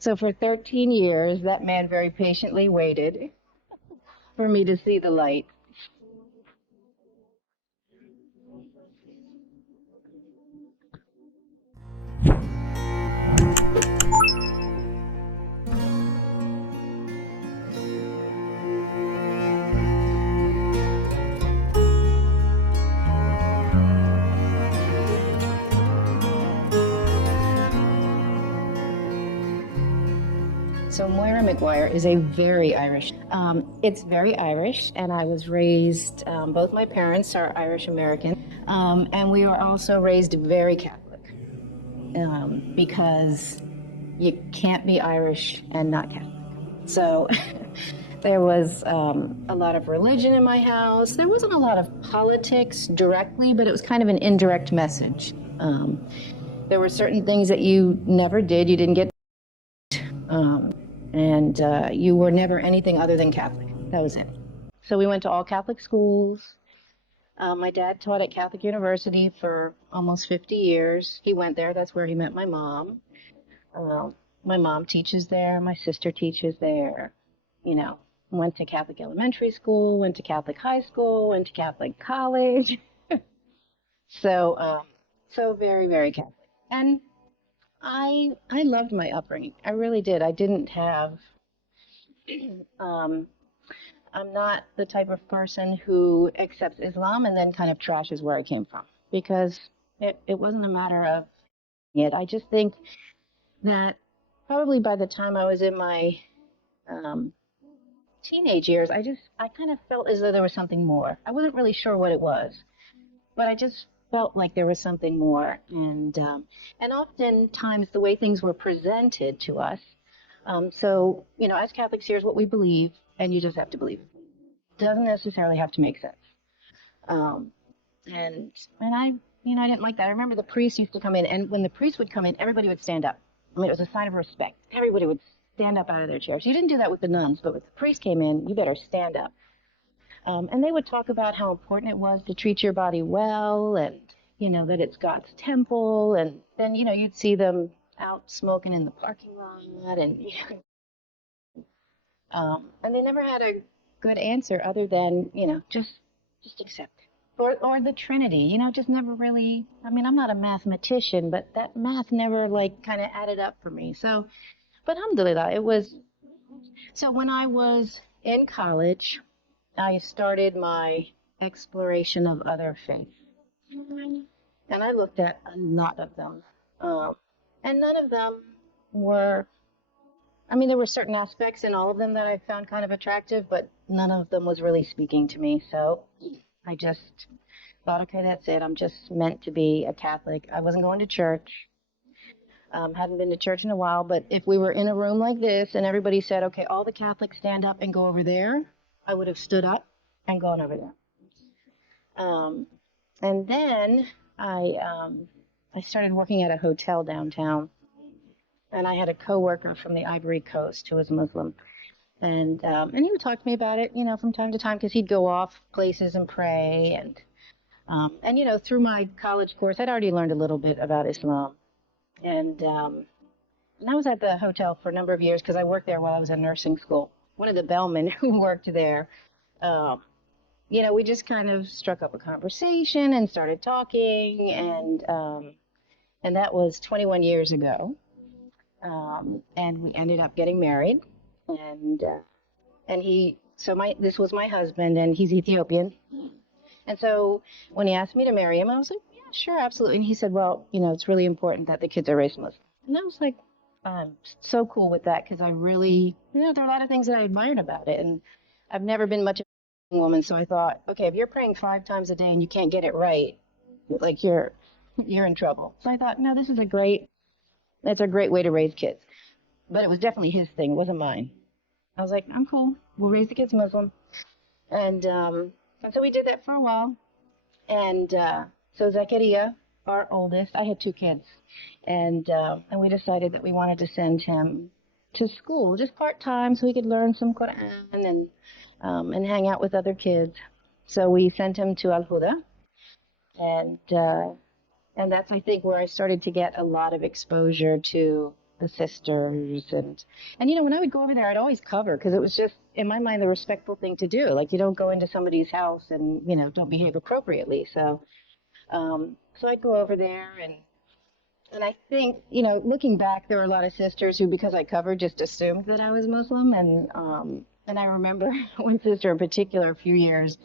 So for 13 years, that man very patiently waited for me to see the light. So Moira McGuire is a very Irish. It's very Irish, and I was raised. Both my parents are Irish American, and we were also raised very Catholic, because you can't be Irish and not Catholic. So there was a lot of religion in my house. There wasn't a lot of politics directly, but it was kind of an indirect message. There were certain things that you never did. You didn't get. And you were never anything other than Catholic. That was it. So we went to all Catholic schools. My dad taught at Catholic University for almost 50 years. He went there. That's where he met my mom. My mom teaches there. My sister teaches there. You know, went to Catholic elementary school, went to Catholic high school, went to Catholic college. So very, very Catholic. And I loved my upbringing. I really did. I didn't have I'm not the type of person who accepts Islam and then kind of trashes where I came from, because it wasn't a matter of it. I just think that probably by the time I was in my um, teenage years, I kind of felt as though there was something more. I wasn't really sure what it was, but I just felt like there was something more. And oftentimes the way things were presented to us. So, you know, as Catholics, here's what we believe, and you just have to believe it. Doesn't necessarily have to make sense. Um, and I didn't like that. I remember the priest used to come in, and when the priest would come in, everybody would stand up. I mean, it was a sign of respect. Everybody would stand up out of their chairs. You didn't do that with the nuns, but when the priest came in, you better stand up. And they would talk about how important it was to treat your body well, and you know that it's God's temple. And then you'd see them out smoking in the parking lot, and they never had a good answer other than just accept it. Or the Trinity, just never really. I mean, I'm not a mathematician, but that math never like kind of added up for me. So, but alhamdulillah, it was. So when I was in college, I started my exploration of other faiths, and I looked at a lot of them, and none of them were. I mean, there were certain aspects in all of them that I found kind of attractive, but none of them was really speaking to me. So I just thought, okay, that's it. I'm just meant to be a Catholic. I wasn't going to church. Hadn't been to church in a while, but if we were in a room like this and everybody said, okay, all the Catholics stand up and go over there, I would have stood up and gone over there. And then I started working at a hotel downtown, and I had a coworker from the Ivory Coast who was Muslim, and he would talk to me about it, from time to time, because he'd go off places and pray, and through my college course, I'd already learned a little bit about Islam, and I was at the hotel for a number of years because I worked there while I was in nursing school. One of the bellmen who worked there, um, we just kind of struck up a conversation and started talking, and that was 21 years ago. And we ended up getting married, and this was my husband, and he's Ethiopian. And so when he asked me to marry him, I was like, yeah, sure, absolutely. And he said, well, it's really important that the kids are raised Muslim. And I was like, I'm so cool with that, because I really, there are a lot of things that I admired about it, and I've never been much of a woman, so I thought, okay, if you're praying 5 times a day and you can't get it right, like you're in trouble. So I thought, no, that's a great way to raise kids. But it was definitely his thing, it wasn't mine. I was like, I'm cool. We'll raise the kids Muslim. And so we did that for a while. And so Zakaria, our oldest, I had 2 kids, and we decided that we wanted to send him to school, just part time, so he could learn some Quran and hang out with other kids. So we sent him to Al Huda, and that's, I think, where I started to get a lot of exposure to the sisters, and when I would go over there, I'd always cover, because it was just, in my mind, the respectful thing to do. Like, you don't go into somebody's house and don't behave appropriately. So I'd go over there, and I think, looking back, there were a lot of sisters who, because I covered, just assumed that I was Muslim. And I remember one sister in particular, a few years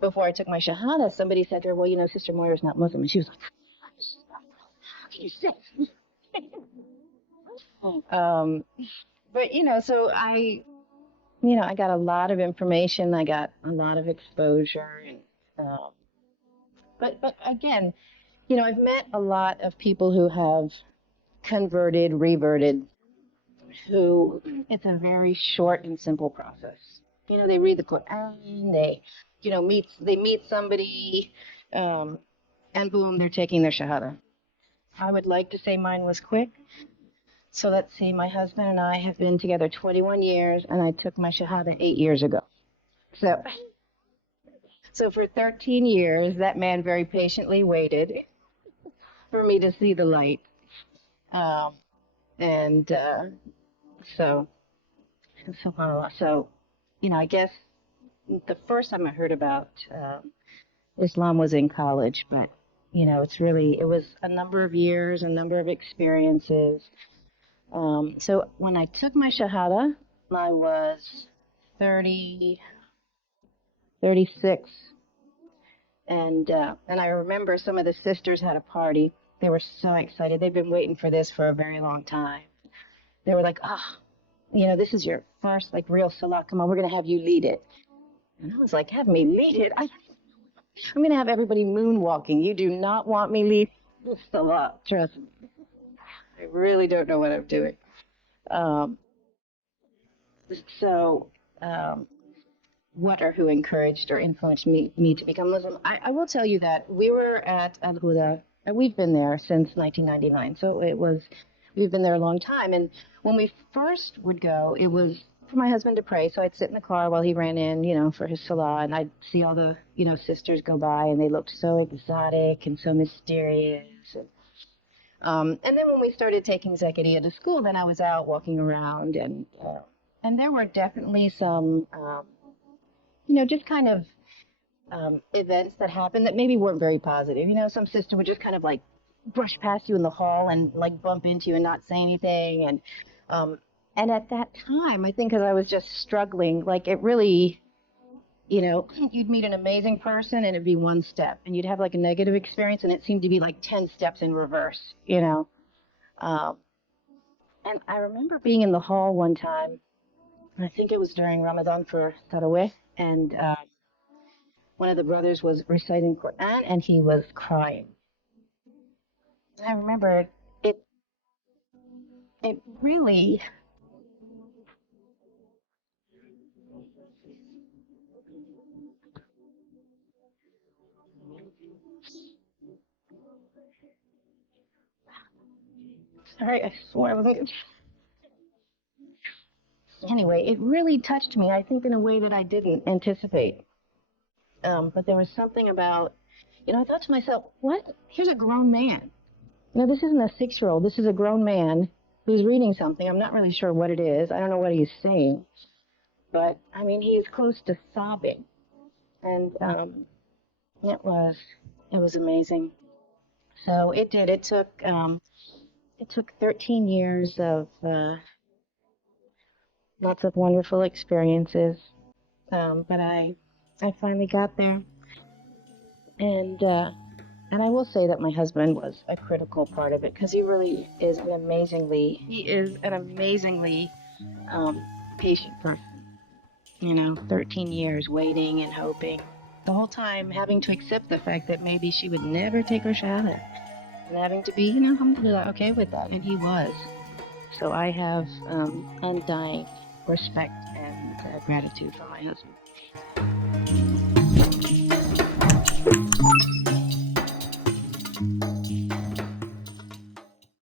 before I took my Shahada, somebody said to her, well, Sister Moira's not Muslim. And she was like, how can you say? But, so I got a lot of information. I got a lot of exposure. But again, I've met a lot of people who have converted, reverted, who it's a very short and simple process. They read the Quran, they meet somebody, and boom, they're taking their Shahada. I would like to say mine was quick. So let's see, my husband and I have been together 21 years, and I took my Shahada 8 years ago. So for 13 years, that man very patiently waited for me to see the light. So, subhanAllah. So, I guess the first time I heard about Islam was in college, but, it was a number of years, a number of experiences. So when I took my Shahada, I was 36. And I remember some of the sisters had a party. They were so excited. They'd been waiting for this for a very long time. They were like, this is your first, real Salah. Come on, we're going to have you lead it. And I was like, have me lead it? I'm going to have everybody moonwalking. You do not want me lead the Salah. Trust me. I really don't know what I'm doing. What or who encouraged or influenced me to become Muslim? I will tell you that we were at Al Huda, and we've been there since 1999. So we've been there a long time. And when we first would go, it was for my husband to pray. So I'd sit in the car while he ran in, for his Salah, and I'd see all the, sisters go by, and they looked so exotic and so mysterious. And then when we started taking Zakaria to school, then I was out walking around, and there were definitely some, just kind of events that happened that maybe weren't very positive. Some sister would just kind of brush past you in the hall and bump into you and not say anything. And at that time, I think because I was just struggling, it really, you'd meet an amazing person and it'd be one step, and you'd have a negative experience and it seemed to be 10 steps in reverse, And I remember being in the hall one time, I think it was during Ramadan for Tarawih, and one of the brothers was reciting Quran and he was crying. And I remember it really, sorry, I swore I wasn't going to. Anyway, it really touched me, I think, in a way that I didn't anticipate. But there was something about, I thought to myself, what? Here's a grown man. This isn't a 6-year-old. This is a grown man who's reading something. I'm not really sure what it is. I don't know what he's saying. But, he's close to sobbing. And it was amazing. So it did. It took 13 years of lots of wonderful experiences. But I finally got there. And I will say that my husband was a critical part of it, because he really is an amazingly patient person. 13 years waiting and hoping, the whole time having to accept the fact that maybe she would never take her Shahada, and having to be, alhamdulillah, okay with that, and he was. So I have undying respect and gratitude for my husband.